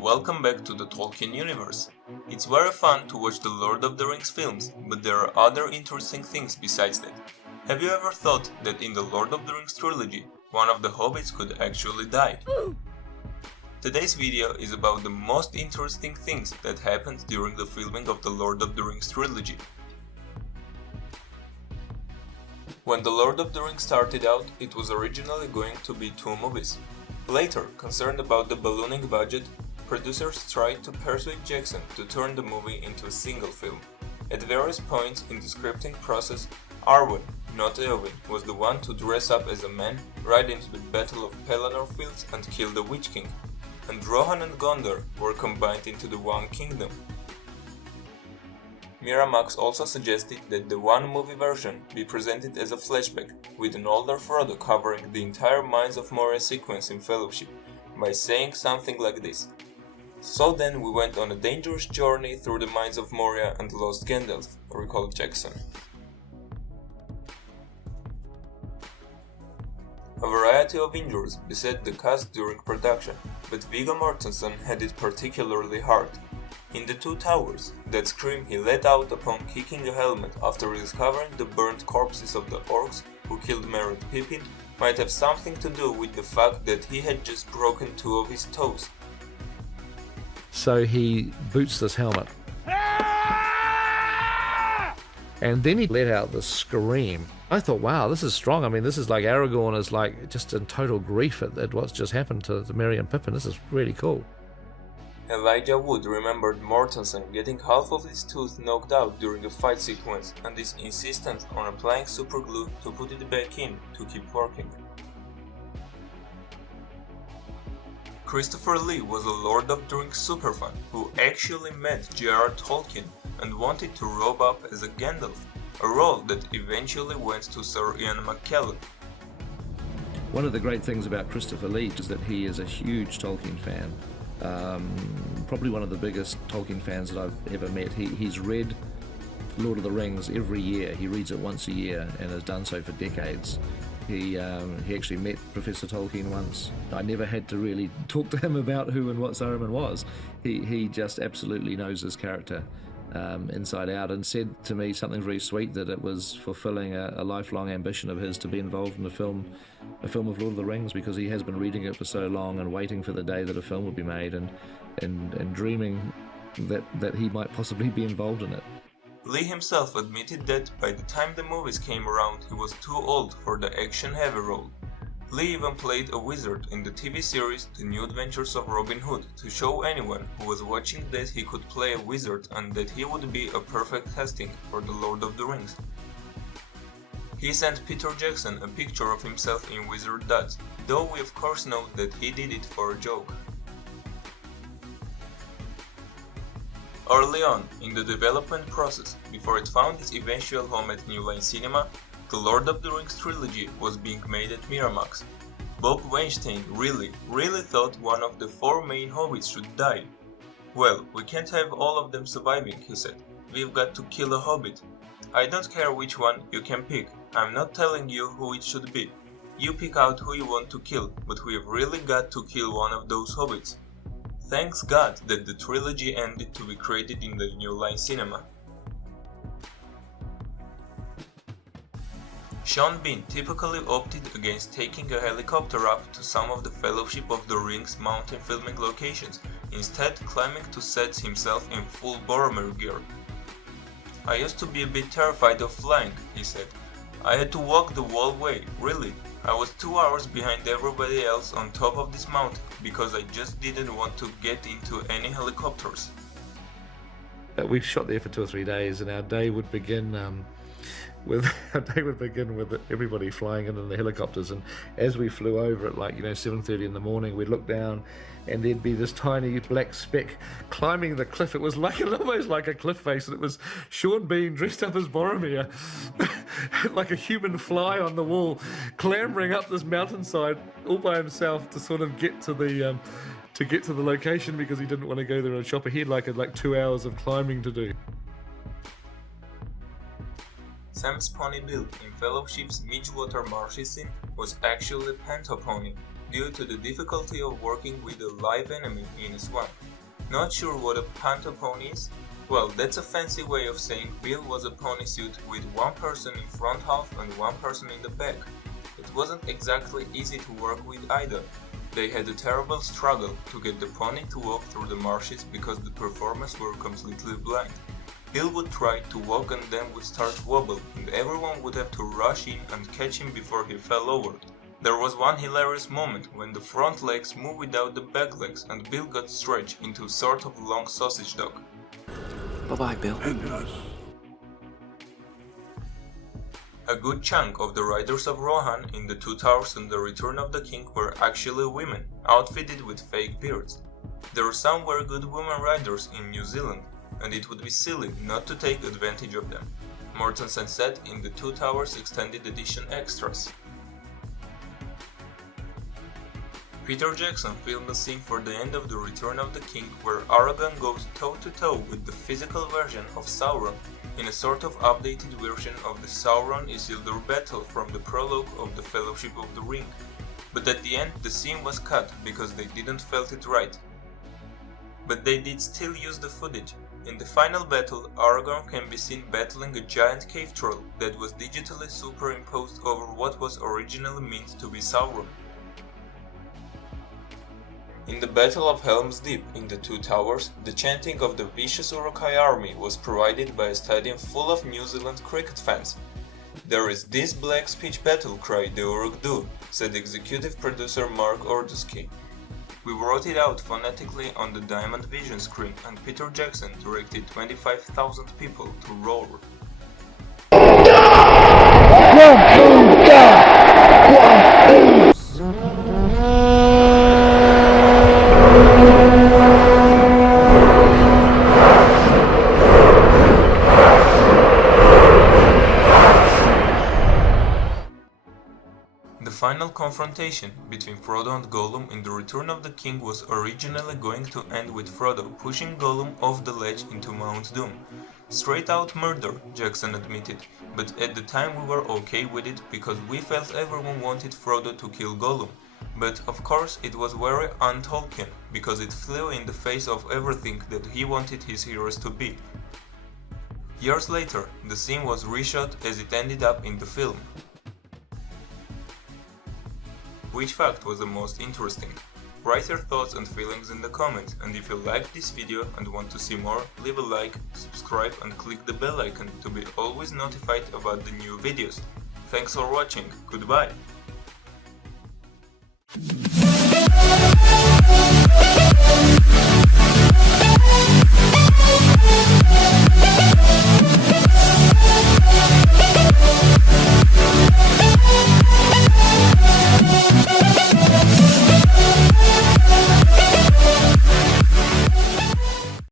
and welcome back to the Tolkien Universe. It's very fun to watch the Lord of the Rings films, but there are other interesting things besides that. Have you ever thought that in the Lord of the Rings trilogy, one of the hobbits could actually die? Today's video is about the most interesting things that happened during the filming of the Lord of the Rings trilogy. When the Lord of the Rings started out, it was originally going to be 2 movies. Later, concerned about the ballooning budget, producers tried to persuade Jackson to turn the movie into a single film. At various points in the scripting process, Arwen, not Eowyn, was the one to dress up as a man, ride into the Battle of Pelennor Fields and kill the Witch King, and Rohan and Gondor were combined into the One Kingdom. Miramax also suggested that the one-movie version be presented as a flashback, with an older Frodo covering the entire Mines of Moria sequence in Fellowship, by saying something like this: "So then we went on a dangerous journey through the Mines of Moria and lost Gandalf," recalled Jackson. A variety of injuries beset the cast during production, but Viggo Mortensen had it particularly hard. In The Two Towers, that scream he let out upon kicking a helmet after discovering the burnt corpses of the orcs who killed Merry and Pippin might have something to do with the fact that he had just broken 2 of his toes. So he boots this helmet. And then he let out this scream. I thought, wow, this is strong. I mean, this is like Aragorn is like just in total grief at what's just happened to Merry and Pippin. This is really cool. Elijah Wood remembered Mortensen getting half of his tooth knocked out during the fight sequence and his insistence on applying superglue to put it back in to keep working. Christopher Lee was a Lord of the Rings superfan who actually met J.R.R. Tolkien and wanted to robe up as a Gandalf, a role that eventually went to Sir Ian McKellen. One of the great things about Christopher Lee is that he is a huge Tolkien fan. Probably one of the biggest Tolkien fans that I've ever met. He's read Lord of the Rings every year. He reads it once a year and has done so for decades. He actually met Professor Tolkien once. I never had to really talk to him about who and what Saruman was. He just absolutely knows his character inside out, and said to me something very sweet, that it was fulfilling a lifelong ambition of his to be involved in a film of Lord of the Rings, because he has been reading it for so long and waiting for the day that a film would be made, and dreaming that he might possibly be involved in it. Lee himself admitted that by the time the movies came around he was too old for the action-heavy role. Lee even played a wizard in the TV series The New Adventures of Robin Hood to show anyone who was watching that he could play a wizard and that he would be a perfect casting for the Lord of the Rings. He sent Peter Jackson a picture of himself in wizard duds, though we of course know that he did it for a joke. Early on in the development process, before it found its eventual home at New Line Cinema, the Lord of the Rings trilogy was being made at Miramax. Bob Weinstein really thought one of the 4 main hobbits should die. "Well, we can't have all of them surviving," he said. "We've got to kill a hobbit. I don't care which one, you can pick. I'm not telling you who it should be. You pick out who you want to kill, but we've really got to kill one of those hobbits." Thanks God that the trilogy ended to be created in the New Line Cinema. Sean Bean typically opted against taking a helicopter up to some of the Fellowship of the Ring's mountain filming locations, instead climbing to sets himself in full Boromir gear. "I used to be a bit terrified of flying," he said. "I had to walk the whole way, really. I was 2 hours behind everybody else on top of this mountain because I just didn't want to get into any helicopters." We shot there for 2 or 3 days, and our day would begin with everybody flying in the helicopters, and as we flew over at 7:30 in the morning, we'd look down and there'd be this tiny black speck climbing the cliff. It was almost like a cliff face, and it was Sean Bean dressed up as Boromir like a human fly on the wall, clambering up this mountainside all by himself to sort of get to the location, because he didn't want to go there and shop ahead, like 2 hours of climbing to do. Sam's pony build in Fellowship's Midgewater Marshy scene was actually a Panther pony, due to the difficulty of working with a live enemy in a swamp. Not sure what a panto pony is? Well, that's a fancy way of saying Bill was a pony suit with one person in front half and one person in the back. It wasn't exactly easy to work with either. They had a terrible struggle to get the pony to walk through the marshes because the performers were completely blind. Bill would try to walk and then would start to wobble, and everyone would have to rush in and catch him before he fell over. There was one hilarious moment when the front legs moved without the back legs and Bill got stretched into a sort of long sausage dog. Bye-bye, Bill. And us. A good chunk of the riders of Rohan in The Two Towers and The Return of the King were actually women, outfitted with fake beards. There are some very good women riders in New Zealand, and it would be silly not to take advantage of them. Mortensen said in The Two Towers Extended Edition Extras. Peter Jackson filmed a scene for the end of The Return of the King where Aragorn goes toe-to-toe with the physical version of Sauron in a sort of updated version of the Sauron-Isildur battle from the prologue of the Fellowship of the Ring. But at the end the scene was cut because they didn't felt it right. But they did still use the footage. In the final battle, Aragorn can be seen battling a giant cave troll that was digitally superimposed over what was originally meant to be Sauron. In the Battle of Helm's Deep in The Two Towers, the chanting of the vicious Urukai army was provided by a stadium full of New Zealand cricket fans. "There is this black speech battle cry the Uruk do," said executive producer Mark Ordusky. "We wrote it out phonetically on the Diamond Vision screen and Peter Jackson directed 25,000 people to roar." The final confrontation between Frodo and Gollum in The Return of the King was originally going to end with Frodo pushing Gollum off the ledge into Mount Doom. Straight out murder, Jackson admitted, but at the time we were okay with it because we felt everyone wanted Frodo to kill Gollum. But of course it was very un-Tolkien, because it flew in the face of everything that he wanted his heroes to be. Years later, the scene was reshot as it ended up in the film. Which fact was the most interesting? Write your thoughts and feelings in the comments, and if you liked this video and want to see more, leave a like, subscribe and click the bell icon to be always notified about the new videos. Thanks for watching, goodbye!